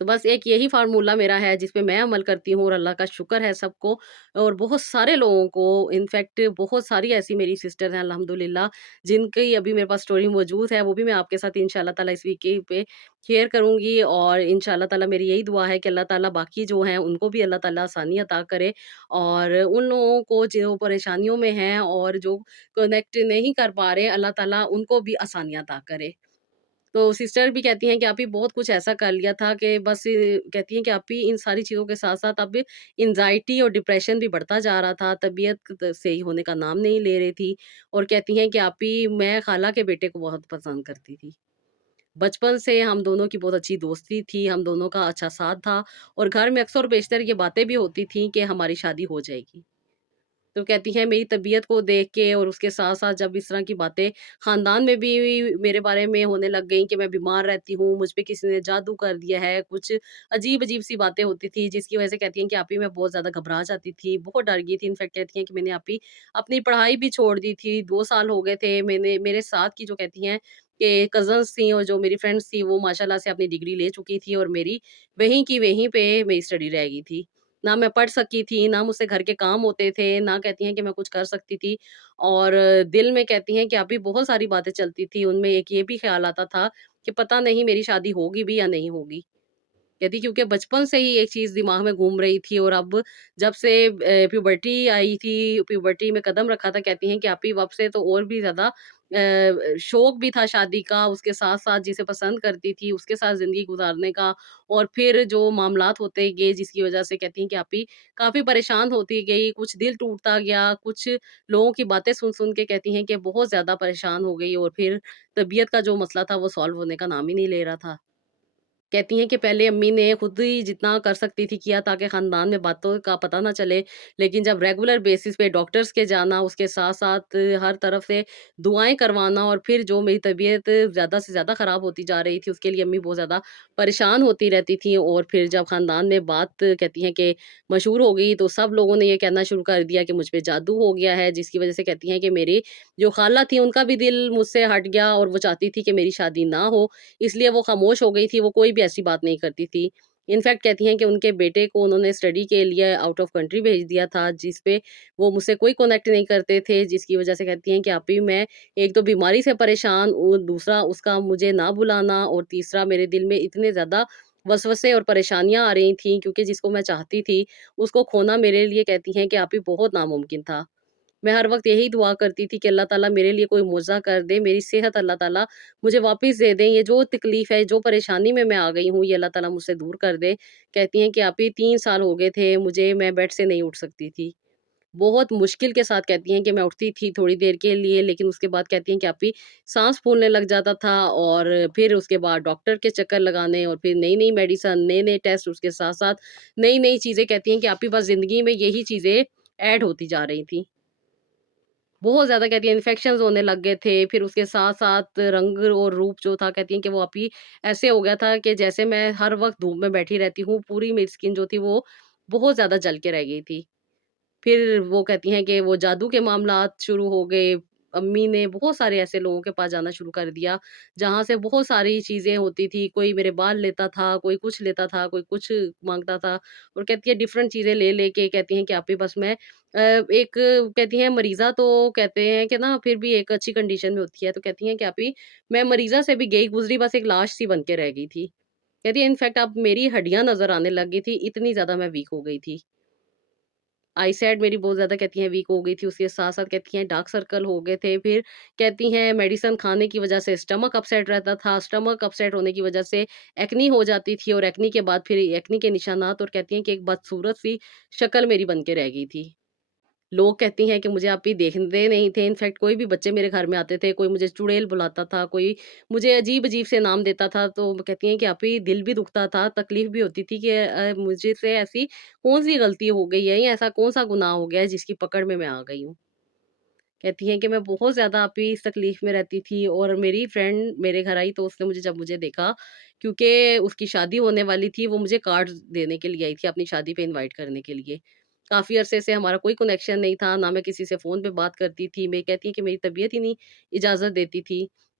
تو بس ایک یہی فارمولا میرا ہے جس پہ میں عمل کرتی ہوں، اور اللہ کا شکر ہے سب کو، اور بہت سارے لوگوں کو، انفیکٹ بہت ساری ایسی میری سسٹر ہیں الحمدللہ، جن کی ابھی میرے پاس اسٹوری موجود ہے، وہ بھی میں آپ کے ساتھ انشاءاللہ تعالیٰ اس ویک کے پہ شیئر کروں گی، اور انشاءاللہ تعالیٰ میری یہی دعا ہے کہ اللہ تعالیٰ باقی جو ہیں ان کو بھی اللہ تعالیٰ آسانی عطا کرے، اور ان لوگوں کو جو پریشانیوں میں ہیں اور جو کنیکٹ نہیں کر پا رہے، اللہ تعالیٰ ان کو بھی آسانیاں عطا کرے۔ تو سسٹر بھی کہتی ہیں کہ آپ ہی بہت کچھ ایسا کر لیا تھا کہ بس کہتی ہیں کہ آپ ہی ان ساری چیزوں کے ساتھ ساتھ اب انزائٹی اور ڈپریشن بھی بڑھتا جا رہا تھا، طبیعت صحیح ہونے کا نام نہیں لے رہی تھی، اور کہتی ہیں کہ آپ ہی میں خالہ کے بیٹے کو بہت پسند کرتی تھی، بچپن سے ہم دونوں کی بہت اچھی دوستی تھی، ہم دونوں کا اچھا ساتھ تھا، اور گھر میں اکثر و بیشتر یہ باتیں بھی ہوتی تھیں کہ ہماری شادی ہو جائے گی۔ تو کہتی ہیں میری طبیعت کو دیکھ کے اور اس کے ساتھ-ساتھ جب اس طرح کی باتیں خاندان میں بھی میرے بارے میں ہونے لگ گئیں کہ میں بیمار رہتی ہوں، مجھ پہ کسی نے جادو کر دیا ہے، کچھ عجیب-عجیب سی باتیں ہوتی تھی، جس کی وجہ سے کہتی ہیں کہ آپی میں بہت زیادہ گھبرا جاتی تھی، بہت ڈر گئی تھی، انفیکٹ کہتی ہیں کہ میں نے آپی اپنی پڑھائی بھی چھوڑ دی تھی، 2 سال ہو گئے تھے، میں نے میرے ساتھ کی جو کہتی ہیں کہ کزنس تھیں اور جو میری فرینڈس تھیں وہ ماشاءاللہ سے اپنی ڈگری لے چکی تھی، اور میری وہیں کی وہیں پہ میری اسٹڈی رہ گئی تھی۔ نہ میں پڑھ سکی تھی، نہ مجھ سے گھر کے کام ہوتے تھے، نہ کہتی ہیں کہ میں کچھ کر سکتی تھی، اور دل میں کہتی ہیں کہ ابھی بہت ساری باتیں چلتی تھی، ان میں ایک یہ بھی خیال آتا تھا کہ پتہ نہیں میری شادی ہوگی بھی یا نہیں ہوگی۔ کہتی کیونکہ بچپن سے ہی ایک چیز دماغ میں گھوم رہی تھی، اور اب جب سے پیوبرٹی آئی تھی، پیوبرٹی میں قدم رکھا تھا، کہتی ہیں کہ آپی اب سے تو اور بھی زیادہ شوق بھی تھا شادی کا، اس کے ساتھ-ساتھ جسے پسند کرتی تھی، اس کے ساتھ زندگی گزارنے کا، اور پھر جو معاملات ہوتے گئے جس کی وجہ سے کہتی ہیں کہ آپی کافی پریشان ہوتی گئی، کچھ دل ٹوٹتا گیا، کچھ لوگوں کی باتیں سن-سن کے کہتی ہیں کہ بہت زیادہ پریشان ہو گئی، اور پھر طبیعت کا جو مسئلہ تھا وہ سالو ہونے کا نام ہی نہیں لے رہا تھا۔ کہتی ہیں کہ پہلے امی نے خود ہی جتنا کر سکتی تھی کیا تاکہ خاندان میں باتوں کا پتہ نہ چلے، لیکن جب ریگولر بیسس پہ ڈاکٹرز کے جانا، اس کے ساتھ-ساتھ ہر طرف سے دعائیں کروانا، اور پھر جو میری طبیعت زیادہ سے زیادہ خراب ہوتی جا رہی تھی، اس کے لیے امی بہت زیادہ پریشان ہوتی رہتی تھیں، اور پھر جب خاندان میں بات کہتی ہیں کہ مشہور ہو گئی، تو سب لوگوں نے یہ کہنا شروع کر دیا کہ مجھ پہ جادو ہو گیا ہے، جس کی وجہ سے کہتی ہیں کہ میری جو خالہ تھی ان کا بھی دل مجھ سے ہٹ گیا، اور وہ چاہتی تھی کہ میری شادی نہ ہو، اس لیے وہ خاموش ہو گئی تھی، وہ کوئی بھی ایسی بات نہیں کرتی تھی۔ انفیکٹ کہتی ہیں کہ ان کے بیٹے کو انہوں نے اسٹڈی کے لیے آؤٹ آف کنٹری بھیج دیا تھا، جس پہ وہ مجھ سے کوئی کونیکٹ نہیں کرتے تھے، جس کی وجہ سے کہتی ہیں کہ آپی میں ایک تو بیماری سے پریشان، اور دوسرا اس کا مجھے نہ بلانا، اور تیسرا میرے دل میں اتنے زیادہ وسوسے اور پریشانیاں آ رہی تھیں، کیونکہ جس کو میں چاہتی تھی اس کو کھونا میرے لیے کہتی ہیں کہ آپی بہت ناممکن تھا۔ میں ہر وقت یہی دعا کرتی تھی کہ اللہ تعالیٰ میرے لیے کوئی معجزہ کر دے، میری صحت اللہ تعالیٰ مجھے واپس دے دیں، یہ جو تکلیف ہے، جو پریشانی میں آ گئی ہوں، یہ اللہ تعالیٰ مجھ سے دور کر دے۔ کہتی ہیں کہ آپ ہی 3 سال ہو گئے تھے مجھے، میں بیڈ سے نہیں اٹھ سکتی تھی۔ بہت مشکل کے ساتھ کہتی ہیں کہ میں اٹھتی تھی تھوڑی دیر کے لیے، لیکن اس کے بعد کہتی ہیں کہ آپ ہی سانس پھولنے لگ جاتا تھا، اور پھر اس کے بعد ڈاکٹر کے چکر لگانے، اور پھر نئی-نئی میڈیسن، نئے-نئے ٹیسٹ، اس کے ساتھ-ساتھ نئی-نئی چیزیں، کہتی ہیں کہ آپ ہی بس زندگی میں یہی چیزیں ایڈ ہوتی جا رہی تھیں۔ بہت زیادہ کہتی ہیں انفیکشنز ہونے لگ گئے تھے، پھر اس کے ساتھ-ساتھ رنگ اور روپ جو تھا، کہتی ہیں کہ وہ ابھی ایسے ہو گیا تھا کہ جیسے میں ہر وقت دھوپ میں بیٹھی رہتی ہوں، پوری میری اسکن جو تھی وہ بہت زیادہ جل کے رہ گئی تھی۔ پھر وہ کہتی ہیں کہ وہ جادو کے معاملات شروع ہو گئے، امی نے بہت سارے ایسے لوگوں کے پاس جانا شروع کر دیا، جہاں سے بہت ساری چیزیں ہوتی تھی، کوئی میرے بال لیتا تھا، کوئی کچھ لیتا تھا، کوئی کچھ مانگتا تھا، اور کہتی ہے ڈفرنٹ چیزیں لے کے کہتی ہیں کہ آپ ہی بس میں ایک کہتی ہیں مریضہ تو کہتے ہیں کہ نا پھر بھی ایک اچھی کنڈیشن میں ہوتی ہے، تو کہتی ہیں کہ آپ ہی میں مریضہ سے بھی گئی گزری بس ایک لاش سی بن کے رہ گئی تھی۔ کہتی ہے انفیکٹ اب میری ہڈیاں نظر آنے لگ گئی تھی، اتنی زیادہ میں ویک ہو گئی تھی۔ آئی سائٹ میری بہت زیادہ کہتی ہیں ویک ہو گئی تھی، اس کے ساتھ-ساتھ کہتی ہیں ڈارک سرکل ہو گئے تھے، پھر کہتی ہیں میڈیسن کھانے کی وجہ سے اسٹمک اپسیٹ رہتا تھا، اسٹمک اپسیٹ ہونے کی وجہ سے ایکنی ہو جاتی تھی، اور ایکنی کے بعد پھر ایکنی کے نشانات، اور کہتی ہیں کہ ایک بدصورت سی شکل میری بن کے رہ گئی تھی۔ لوگ کہتی ہیں کہ مجھے آپ ہی دیکھتے نہیں تھے، انفیکٹ کوئی بھی بچے میرے گھر میں آتے تھے، کوئی مجھے چڑیل بلاتا تھا، کوئی مجھے عجیب-عجیب سے نام دیتا تھا، تو کہتی ہیں کہ آپ ہی دل بھی دکھتا تھا، تکلیف بھی ہوتی تھی کہ مجھے سے ایسی کون-سی غلطی ہو گئی ہے، یا ایسا کون-سا گناہ ہو گیا ہے جس کی پکڑ میں آ گئی ہوں۔ کہتی ہیں کہ میں بہت زیادہ آپ ہی اس تکلیف میں رہتی تھی، اور میری فرینڈ میرے گھر آئی تو اس نے جب مجھے دیکھا، کیونکہ اس کی شادی ہونے والی تھی، وہ مجھے کارڈ دینے کے لیے آئی تھی اپنی شادی پہ انوائٹ کرنے کے لیے۔ کافی عرصے سے ہمارا کوئی کنیکشن نہیں تھا، نہ میں کسی سے فون پہ بات کرتی تھی، میں کہتی ہیں کہ میری طبیعت ہی نہیں اجازت دیتی تھی۔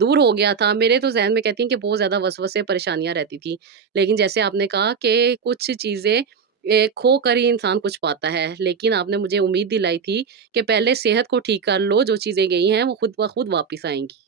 دور ہو گیا تھا۔ میرے تو ذہن میں کہتی ہیں کہ بہت زیادہ وسوسے پریشانیاں رہتی تھیں، لیکن جیسے آپ نے کہا کہ کچھ چیزیں کھو کر ہی انسان کچھ پاتا ہے، لیکن آپ نے مجھے امید دلائی تھی کہ پہلے صحت کو ٹھیک کر لو، جو چیزیں گئی ہیں وہ خود بخود واپس آئیں گی۔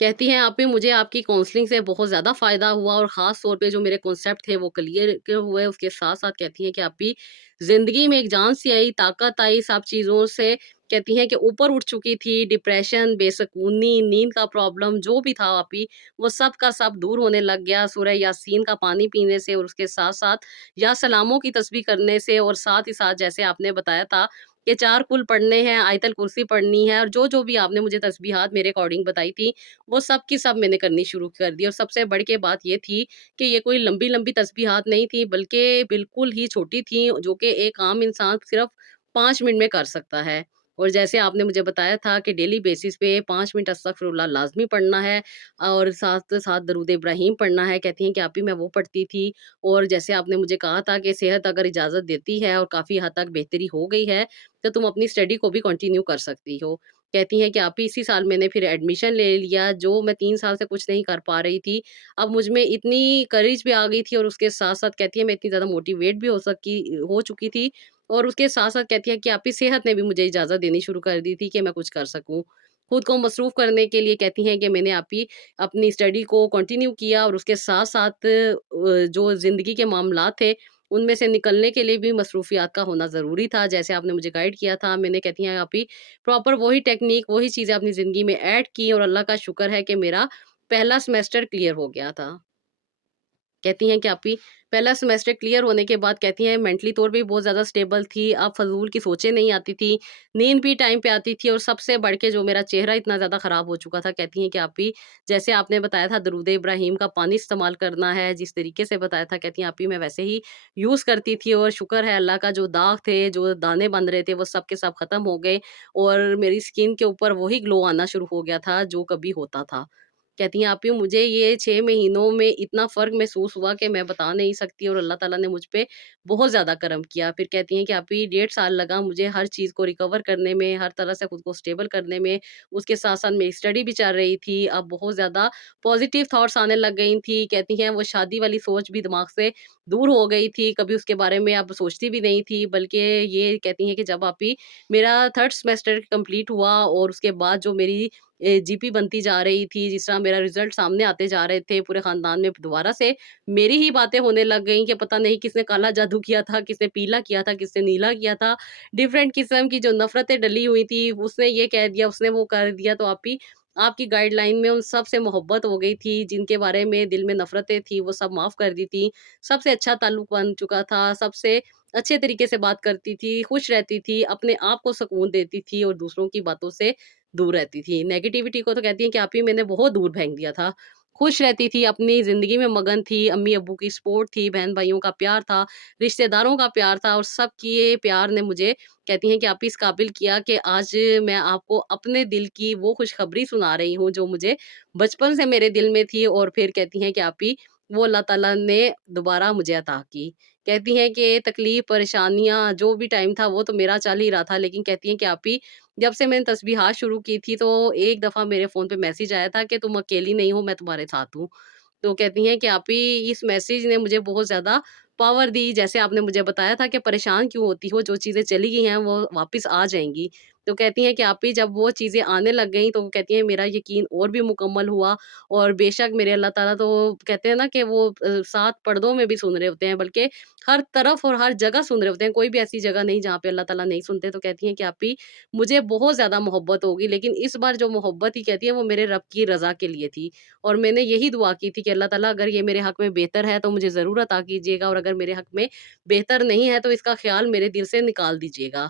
کہتی ہیں آپ بھی مجھے آپ کی کاؤنسلنگ سے بہت زیادہ فائدہ ہوا اور خاص طور پہ جو میرے کنسیپٹ تھے وہ کلیئر ہوئے، اس کے ساتھ ساتھ کہتی ہیں کہ آپ بھی زندگی میں ایک جان سی آئی، طاقت آئی سب چیزوں سے، کہتی ہیں کہ اوپر اٹھ چکی تھی، ڈپریشن، بے سکونی، نیند کا پرابلم جو بھی تھا آپ ہی، وہ سب کا سب دور ہونے لگ گیا سورہ یاسین کا پانی پینے سے، اور اس کے ساتھ ساتھ یا سلاموں کی تسبیح کرنے سے، اور ساتھ ہی ساتھ جیسے آپ نے بتایا تھا کہ 4 کل پڑھنے ہیں، آیت الکرسی پڑھنی ہے، اور جو بھی آپ نے مجھے تسبیحات میرے اکارڈنگ بتائی تھی وہ سب کی سب میں نے کرنی شروع کر دی، اور سب سے بڑھ کے بات یہ تھی کہ یہ کوئی لمبی لمبی تسبیحات نہیں تھی، بلکہ بالکل ہی چھوٹی تھیں، جو کہ ایک عام انسان صرف 5 منٹ میں کر سکتا ہے۔ اور جیسے آپ نے مجھے بتایا تھا کہ ڈیلی بیسس پہ 5 منٹ استغفر اللہ لازمی پڑھنا ہے، اور ساتھ ساتھ درود ابراہیم پڑھنا ہے، کہتی ہیں کہ آپ ہی میں وہ پڑھتی تھی۔ اور جیسے آپ نے مجھے کہا تھا کہ صحت اگر اجازت دیتی ہے اور کافی حد تک بہتری ہو گئی ہے تو تم اپنی اسٹڈی کو بھی کنٹینیو کر سکتی ہو۔ کہتی ہیں کہ آپ ہی اسی سال میں نے پھر ایڈمیشن لے لیا، جو میں 3 سال سے کچھ نہیں کر پا رہی تھی، اب مجھ میں اتنی کریج بھی آ گئی تھی، اور اس کے ساتھ ساتھ کہتی ہے میں اتنی زیادہ موٹیویٹ بھی ہو چکی تھی، اور اس کے ساتھ ساتھ کہتی ہے کہ آپ کی صحت نے بھی مجھے اجازت دینی شروع کر دی تھی کہ میں کچھ کر سکوں خود کو مصروف کرنے کے لیے۔ کہتی ہیں کہ میں نے آپ ہی اپنی اسٹڈی کو کنٹینیو کیا، اور اس کے ساتھ ساتھ جو زندگی کے معاملات تھے ان میں سے نکلنے کے لیے بھی مصروفیات کا ہونا ضروری تھا، جیسے آپ نے مجھے گائیڈ کیا تھا۔ میں نے، کہتی ہیں آپ ہی، پراپر وہی ٹیکنیک، وہی چیزیں اپنی زندگی میں ایڈ کی، اور اللہ کا شکر ہے کہ میرا پہلا سیمیسٹر کلیئر ہو گیا تھا۔ کہتی ہیں کہ آپ بھی پہلا سیمیسٹر کلیئر ہونے کے بعد، کہتی ہیں مینٹلی طور پہ بھی بہت زیادہ اسٹیبل تھی، اب فضول کی سوچیں نہیں آتی تھی، نیند بھی ٹائم پہ آتی تھی، اور سب سے بڑھ کے جو میرا چہرہ اتنا زیادہ خراب ہو چکا تھا، کہتی ہیں کہ آپ بھی جیسے آپ نے بتایا تھا درود ابراہیم کا پانی استعمال کرنا ہے، جس طریقے سے بتایا تھا، کہتی ہیں آپ بھی میں ویسے ہی یوز کرتی تھی، اور شکر ہے اللہ کا، جو داغ تھے، جو دانے بن رہے تھے، وہ سب کے سب ختم ہو گئے، اور میری اسکن کے اوپر وہی گلو آنا شروع ہو گیا تھا جو کبھی ہوتا تھا۔ کہتی ہیں آپ ہی مجھے یہ 6 مہینوں میں اتنا فرق محسوس ہوا کہ میں بتا نہیں سکتی، اور اللہ تعالیٰ نے مجھ پہ بہت زیادہ کرم کیا۔ پھر کہتی ہیں کہ آپ ہی 1.5 سال لگا مجھے ہر چیز کو ریکور کرنے میں، ہر طرح سے خود کو اسٹیبل کرنے میں، اس کے ساتھ ساتھ میری اسٹڈی بھی چل رہی تھی، اب بہت زیادہ پازیٹیو تھاٹس آنے لگ گئی تھی۔ کہتی ہیں وہ شادی والی سوچ بھی دماغ سے دور ہو گئی تھی، کبھی اس کے بارے میں اب سوچتی بھی نہیں تھی، بلکہ یہ کہتی ہیں کہ جب آپ ہی میرا 3rd سیمیسٹر کمپلیٹ ہوا، اور اس کے بعد جو میری جی پی بنتی جا رہی تھی، جس طرح میرا رزلٹ سامنے آتے جا رہے تھے، پورے خاندان میں دوبارہ سے میری ہی باتیں ہونے لگ گئیں کہ پتہ نہیں کس نے کالا جادو کیا تھا، کس نے پیلا کیا تھا، کس نے نیلا کیا تھا، ڈیفرنٹ قسم کی جو نفرتیں ڈلی ہوئی تھی، اس نے یہ کہہ دیا، اس نے وہ کر دیا، تو آپ ہی آپ کی گائیڈ لائن میں ان سب سے محبت ہو گئی تھی، جن کے بارے میں دل میں نفرتیں تھی وہ سب معاف کر دی تھی، سب سے اچھا تعلق بن چکا تھا، سب سے اچھے طریقے سے بات کرتی تھی، خوش رہتی تھی، اپنے آپ کو سکون دیتی تھی، اور دوسروں کی باتوں سے دور رہتی تھی۔ نیگیٹیوٹی کو تو کہتی ہیں کہ آپ ہی میں نے بہت دور پھینک دیا تھا، خوش رہتی تھی، اپنی زندگی میں مگن تھی، امی ابو کی سپورٹ تھی، بہن بھائیوں کا پیار تھا، رشتہ داروں کا پیار تھا، اور سب کی یہ پیار نے مجھے، کہتی ہیں کہ آپ ہی اس قابل کیا کہ آج میں آپ کو اپنے دل کی وہ خوشخبری سنا رہی ہوں جو مجھے بچپن سے میرے دل میں تھی، اور پھر کہتی ہیں کہ آپ ہی وہ اللہ تعالیٰ نے دوبارہ مجھے عطا کی۔ کہتی ہیں کہ تکلیف پریشانیاں جو بھی ٹائم تھا وہ تو میرا چل ہی رہا تھا، لیکن کہتی ہیں کہ آپ ہی جب سے میں نے تسبیحات شروع کی تھی تو ایک دفعہ میرے فون پہ میسج آیا تھا کہ تم اکیلی نہیں ہو، میں تمہارے ساتھ ہوں۔ تو کہتی ہیں کہ آپ ہی اس میسج نے مجھے بہت زیادہ پاور دی، جیسے آپ نے مجھے بتایا تھا کہ پریشان کیوں ہوتی ہو، جو چیزیں چلی گئی ہیں وہ واپس آ جائیں گی۔ تو کہتی ہیں کہ آپ ہی جب وہ چیزیں آنے لگ گئیں تو کہتی ہیں میرا یقین اور بھی مکمل ہوا، اور بے شک میرے اللہ تعالیٰ تو کہتے ہیں نا کہ وہ 7 پردوں میں بھی سن رہے ہوتے ہیں، بلکہ ہر طرف اور ہر جگہ سن رہے ہوتے ہیں، کوئی بھی ایسی جگہ نہیں جہاں پہ اللہ تعالیٰ نہیں سنتے۔ تو کہتی ہیں کہ آپ ہی مجھے بہت زیادہ محبت ہوگی، لیکن اس بار جو محبت ہی کہتی ہے وہ میرے رب کی رضا کے لیے تھی، اور میں نے یہی دعا کی تھی کہ اللہ تعالیٰ اگر یہ میرے حق میں بہتر ہے تو مجھے ضرور عطا کیجیے گا، اور اگر میرے حق میں بہتر نہیں ہے تو اس کا خیال میرے دل سے نکال دیجیے گا۔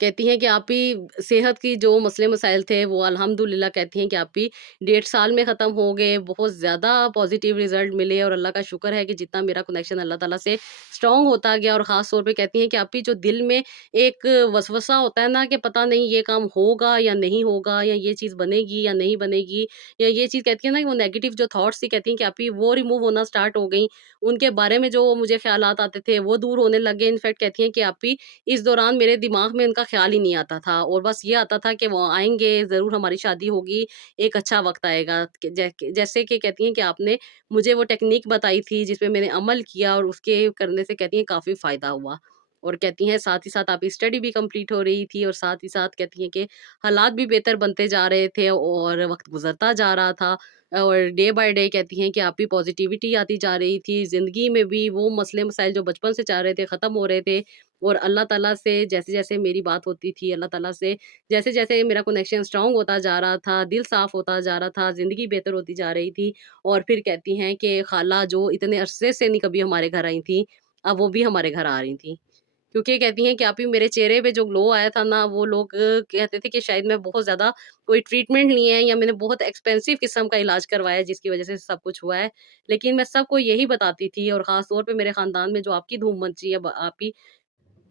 کہتی ہیں کہ آپ ہی صحت کی جو مسئلے مسائل تھے وہ الحمدللہ، کہتی ہیں کہ آپ ہی 1.5 سال میں ختم ہو گئے، بہت زیادہ پازیٹیو رزلٹ ملے، اور اللہ کا شکر ہے کہ جتنا میرا کنیکشن اللہ تعالیٰ سے اسٹرانگ ہوتا گیا، اور خاص طور پہ کہتی ہیں کہ آپ ہی جو دل میں ایک وسوسہ ہوتا ہے نا کہ پتہ نہیں یہ کام ہوگا یا نہیں ہوگا، یا یہ چیز بنے گی یا نہیں بنے گی، یا یہ چیز کہتی ہیں نا کہ وہ نیگیٹو جو تھاٹس تھی، کہتی ہیں کہ آپ ہی وہ ریموو ہونا سٹارٹ ہو گئیں، ان کے بارے میں جو مجھے خیالات آتے تھے وہ دور ہونے لگے، انفیکٹ کہتی ہیں کہ آپ ہی اس دوران میرے دماغ میں ان کا خیال ہی نہیں آتا تھا، اور بس یہ آتا تھا کہ وہ آئیں گے، ضرور ہماری شادی ہوگی، ایک اچھا وقت آئے گا۔ کہ جیسے کہ کہتی ہیں کہ آپ نے مجھے وہ ٹیکنیک بتائی تھی جس پہ میں نے عمل کیا، اور اس کے کرنے سے کہتی ہیں کافی فائدہ ہوا۔ اور کہتی ہیں ساتھ ہی ساتھ آپ کی اسٹڈی بھی کمپلیٹ ہو رہی تھی، اور ساتھ ہی ساتھ کہتی ہیں کہ حالات بھی بہتر بنتے جا رہے تھے، اور وقت گزرتا جا رہا تھا، اور ڈے بائی ڈے کہتی ہیں کہ آپ کی پازیٹیوٹی آتی جا رہی تھی، زندگی میں بھی وہ مسئلے مسائل جو بچپن سے چاہ رہے تھے ختم ہو رہے تھے، اور اللہ تعالیٰ سے جیسے جیسے میری بات ہوتی تھی، اللہ تعالیٰ سے جیسے جیسے میرا کنیکشن اسٹرانگ ہوتا جا رہا تھا، دل صاف ہوتا جا رہا تھا، زندگی بہتر ہوتی جا رہی تھی۔ اور پھر کہتی ہیں کہ خالہ جو اتنے عرصے سے نہیں کبھی ہمارے گھر آئی تھیں، اب وہ بھی ہمارے گھر آ رہی تھیں، کیونکہ کہتی ہیں کہ آپ ہی میرے چہرے پہ جو گلو آیا تھا نا، وہ لوگ کہتے تھے کہ شاید میں بہت زیادہ کوئی ٹریٹمنٹ نہیں ہے، یا میں نے بہت ایکسپینسو قسم کا علاج کروایا ہے جس کی وجہ سے سب کچھ ہوا ہے، لیکن میں سب کو یہی بتاتی تھی، اور خاص طور پہ میرے خاندان میں جو آپ کی دھوم مچی ہے، آپ کی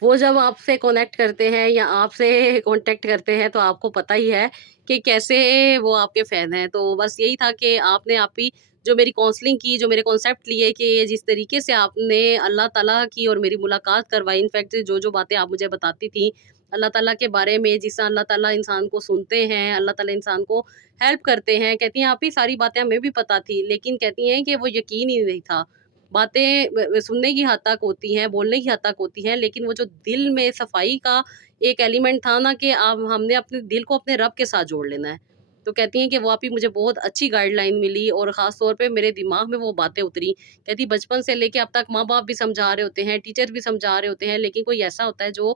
وہ جب آپ سے کونیکٹ کرتے ہیں یا آپ سے کانٹیکٹ کرتے ہیں تو آپ کو پتہ ہی ہے کہ کیسے وہ آپ کے فین ہیں۔ تو بس یہی تھا کہ آپ نے آپ ہی جو میری کونسلنگ کی، جو میرے کانسیپٹ لیے، کہ جس طریقے سے آپ نے اللہ تعالیٰ کی اور میری ملاقات کروائی، انفیکٹ جو جو باتیں آپ مجھے بتاتی تھیں اللہ تعالیٰ کے بارے میں، جس طرح اللہ تعالیٰ انسان کو سنتے ہیں، اللہ تعالیٰ انسان کو ہیلپ کرتے ہیں، کہتی ہیں آپ ہی ساری باتیں ہمیں بھی پتہ تھی، لیکن کہتی ہیں کہ وہ یقین ہی نہیں تھا۔ باتیں سننے کی حد تک ہوتی ہیں، بولنے کی حد تک ہوتی ہیں، لیکن وہ جو دل میں صفائی کا ایک ایلیمنٹ تھا نا، کہ اب ہم نے اپنے دل کو اپنے رب کے ساتھ جوڑ لینا ہے۔ تو کہتی ہیں کہ وہ آپ ہی مجھے بہت اچھی گائیڈ لائن ملی، اور خاص طور پہ میرے دماغ میں وہ باتیں اتری۔ کہتی بچپن سے لے کے اب تک ماں باپ بھی سمجھا رہے ہوتے ہیں، ٹیچر بھی سمجھا رہے ہوتے ہیں، لیکن کوئی ایسا ہوتا ہے جو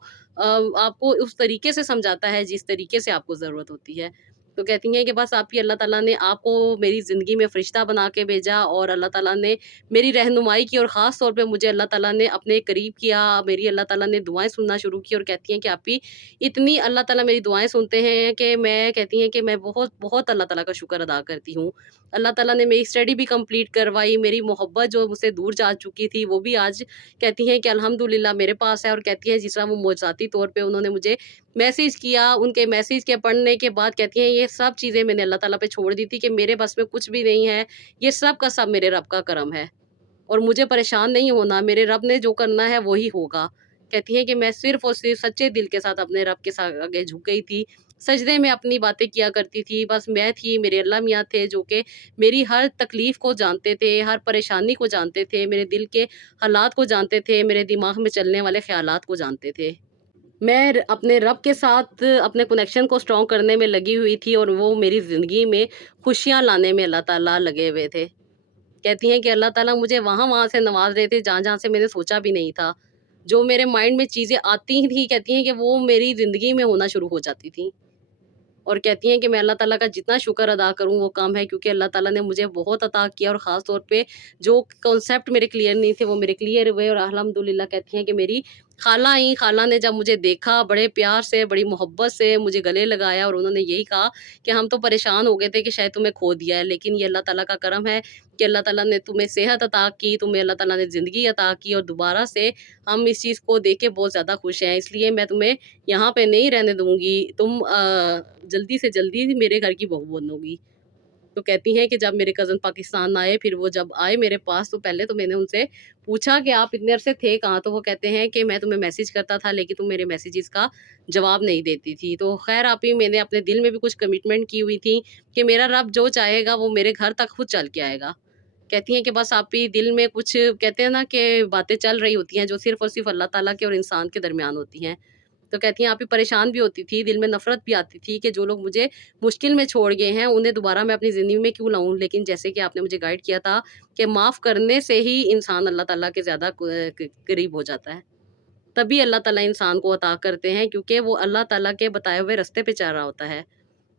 آپ کو اس طریقے سے سمجھاتا ہے جس طریقے سے آپ کو ضرورت ہوتی ہے۔ تو کہتی ہیں کہ بس آپ کی اللہ تعالیٰ نے آپ کو میری زندگی میں فرشتہ بنا کے بھیجا، اور اللہ تعالیٰ نے میری رہنمائی کی، اور خاص طور پہ مجھے اللہ تعالیٰ نے اپنے قریب کیا، میری اللہ تعالیٰ نے دعائیں سننا شروع کی، اور کہتی ہیں کہ آپ بھی اتنی اللہ تعالیٰ میری دعائیں سنتے ہیں کہ میں کہتی ہیں کہ میں بہت بہت اللہ تعالیٰ کا شکر ادا کرتی ہوں۔ اللہ تعالیٰ نے میری اسٹڈی بھی کمپلیٹ کروائی، میری محبت جو مجھ سے دور جا چکی تھی وہ بھی آج کہتی ہیں کہ الحمدللہ میرے پاس ہے، اور کہتی ہیں جس طرح وہ معجزاتی طور پہ انہوں نے مجھے میسیج کیا، ان کے میسیج کے پڑھنے کے بعد کہتی ہیں یہ سب چیزیں میں نے اللہ تعالیٰ پہ چھوڑ دی تھی، کہ میرے بس میں کچھ بھی نہیں ہے، یہ سب کا سب میرے رب کا کرم ہے، اور مجھے پریشان نہیں ہونا، میرے رب نے جو کرنا ہے وہی ہوگا۔ کہتی ہیں کہ میں صرف اور صرف سچے دل کے ساتھ اپنے رب کے ساتھ آگے جھک گئی تھی، سجدے میں اپنی باتیں کیا کرتی تھی، بس میں تھی، میرے اللہ میاں تھے جو کہ میری ہر تکلیف کو جانتے تھے، ہر پریشانی کو جانتے تھے، میرے دل کے حالات کو جانتے تھے، میرے دماغ میں چلنے والے خیالات کو جانتے تھے۔ میں اپنے رب کے ساتھ اپنے کنیکشن کو اسٹرانگ کرنے میں لگی ہوئی تھی، اور وہ میری زندگی میں خوشیاں لانے میں اللہ تعالیٰ لگے ہوئے تھے۔ کہتی ہیں کہ اللہ تعالیٰ مجھے وہاں سے نواز رہے تھے جہاں جہاں سے میں نے سوچا بھی نہیں تھا، جو میرے مائنڈ میں چیزیں آتی تھیں کہتی ہیں کہ وہ میری زندگی میں ہونا شروع ہو جاتی تھیں، اور کہتی ہیں کہ میں اللہ تعالیٰ کا جتنا شکر ادا کروں وہ کم ہے، کیونکہ اللہ تعالیٰ نے مجھے بہت عطا کیا، اور خاص طور پہ جو کنسیپٹ میرے کلیئر نہیں تھے وہ میرے کلیئر ہوئے، اور الحمدللہ کہتی ہیں کہ میری خالہ آئیں، خالہ نے جب مجھے دیکھا بڑے پیار سے، بڑی محبت سے مجھے گلے لگایا، اور انہوں نے یہی کہا کہ ہم تو پریشان ہو گئے تھے کہ شاید تمہیں کھو دیا ہے، لیکن یہ اللہ تعالیٰ کا کرم ہے کہ اللہ تعالیٰ نے تمہیں صحت عطا کی، تمہیں اللہ تعالیٰ نے زندگی عطا کی، اور دوبارہ سے ہم اس چیز کو دیکھ کے بہت زیادہ خوش ہیں، اس لیے میں تمہیں یہاں پہ نہیں رہنے دوں گی، تم جلدی سے جلدی میرے گھر کی بہو بنو گی۔ تو کہتی ہیں کہ جب میرے کزن پاکستان آئے، پھر وہ جب آئے میرے پاس، تو پہلے تو میں نے ان سے پوچھا کہ آپ اتنے عرصے تھے کہاں، تو وہ کہتے ہیں کہ میں تمہیں میسیج کرتا تھا لیکن تم میرے میسیجز کا جواب نہیں دیتی تھی۔ تو خیر آپ ہی میں نے اپنے دل میں بھی کچھ کمٹمنٹ کی ہوئی تھی کہ میرا رب جو چاہے گا وہ میرے گھر تک خود چل کے آئے گا۔ کہتی ہیں کہ بس آپ ہی دل میں کچھ کہتے ہیں نا کہ باتیں چل رہی ہوتی ہیں جو صرف اور صرف اللہ تعالیٰ کے اور انسان کے درمیان ہوتی ہیں۔ تو کہتی ہیں آپ ہی پریشان بھی ہوتی تھی، دل میں نفرت بھی آتی تھی کہ جو لوگ مجھے مشکل میں چھوڑ گئے ہیں انہیں دوبارہ میں اپنی زندگی میں کیوں لاؤں، لیکن جیسے کہ آپ نے مجھے گائیڈ کیا تھا کہ معاف کرنے سے ہی انسان اللہ تعالیٰ کے زیادہ قریب ہو جاتا ہے، تبھی اللہ تعالیٰ انسان کو عطا کرتے ہیں، کیونکہ وہ اللہ تعالیٰ کے بتائے ہوئے راستے پہ چل رہا ہوتا ہے،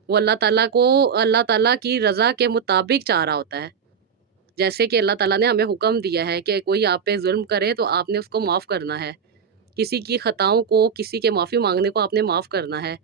وہ اللہ تعالیٰ کو اللہ تعالیٰ کی رضا کے مطابق چاہ رہا ہوتا ہے۔ جیسے کہ اللہ تعالیٰ نے ہمیں حکم دیا ہے کہ کوئی آپ پہ ظلم کرے تو آپ نے اس کو معاف کرنا ہے، کسی کی خطاؤں کو، کسی کے معافی مانگنے کو آپ نے معاف کرنا ہے۔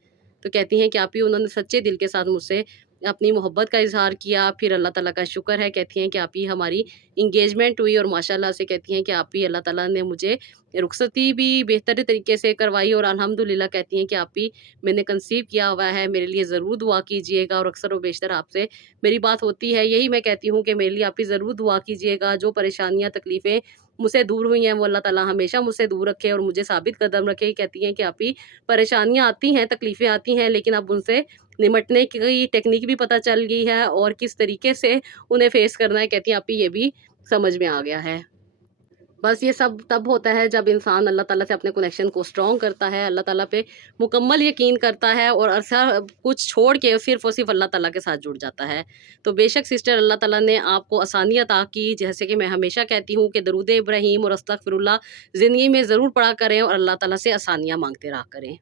تو کہتی ہیں کہ آپ ہی انہوں نے سچے دل کے ساتھ مجھ سے اپنی محبت کا اظہار کیا، پھر اللہ تعالیٰ کا شکر ہے، کہتی ہیں کہ آپ ہی ہماری انگیجمنٹ ہوئی، اور ماشاءاللہ سے کہتی ہیں کہ آپ ہی اللہ تعالیٰ نے مجھے رخصتی بھی بہتر طریقے سے کروائی، اور الحمدللہ کہتی ہیں کہ آپ ہی میں نے کنسیو کیا ہوا ہے، میرے لیے ضرور دعا کیجئے گا، اور اکثر و بیشتر آپ سے میری بات ہوتی ہے، یہی میں کہتی ہوں کہ میرے لیے آپ ہی ضرور دعا کیجئے گا، جو پریشانیاں تکلیفیں مجھ سے دور ہوئی ہیں وہ اللہ تعالیٰ ہمیشہ مجھ سے دور رکھے اور مجھے ثابت قدم رکھے۔ کہتی ہیں کہ آپ ہی پریشانیاں آتی ہیں، تکلیفیں آتی ہیں، لیکن اب ان سے نمٹنے کی ٹیکنیک بھی پتہ چل گئی ہے، اور کس طریقے سے انہیں فیس کرنا ہے، کہتی ہیں آپ ہی یہ بھی سمجھ میں آ گیا ہے۔ بس یہ سب تب ہوتا ہے جب انسان اللہ تعالیٰ سے اپنے کنیکشن کو اسٹرانگ کرتا ہے، اللہ تعالیٰ پہ مکمل یقین کرتا ہے، اور سب کچھ چھوڑ کے صرف اور صرف اللہ تعالیٰ کے ساتھ جڑ جاتا ہے۔ تو بے شک سسٹر، اللہ تعالیٰ نے آپ کو آسانی عطا کی، جیسے کہ میں ہمیشہ کہتی ہوں کہ درود ابراہیم اور استغفر اللہ زندگی میں ضرور پڑھا کریں، اور اللہ تعالیٰ سے آسانیاں مانگتے رہا کریں۔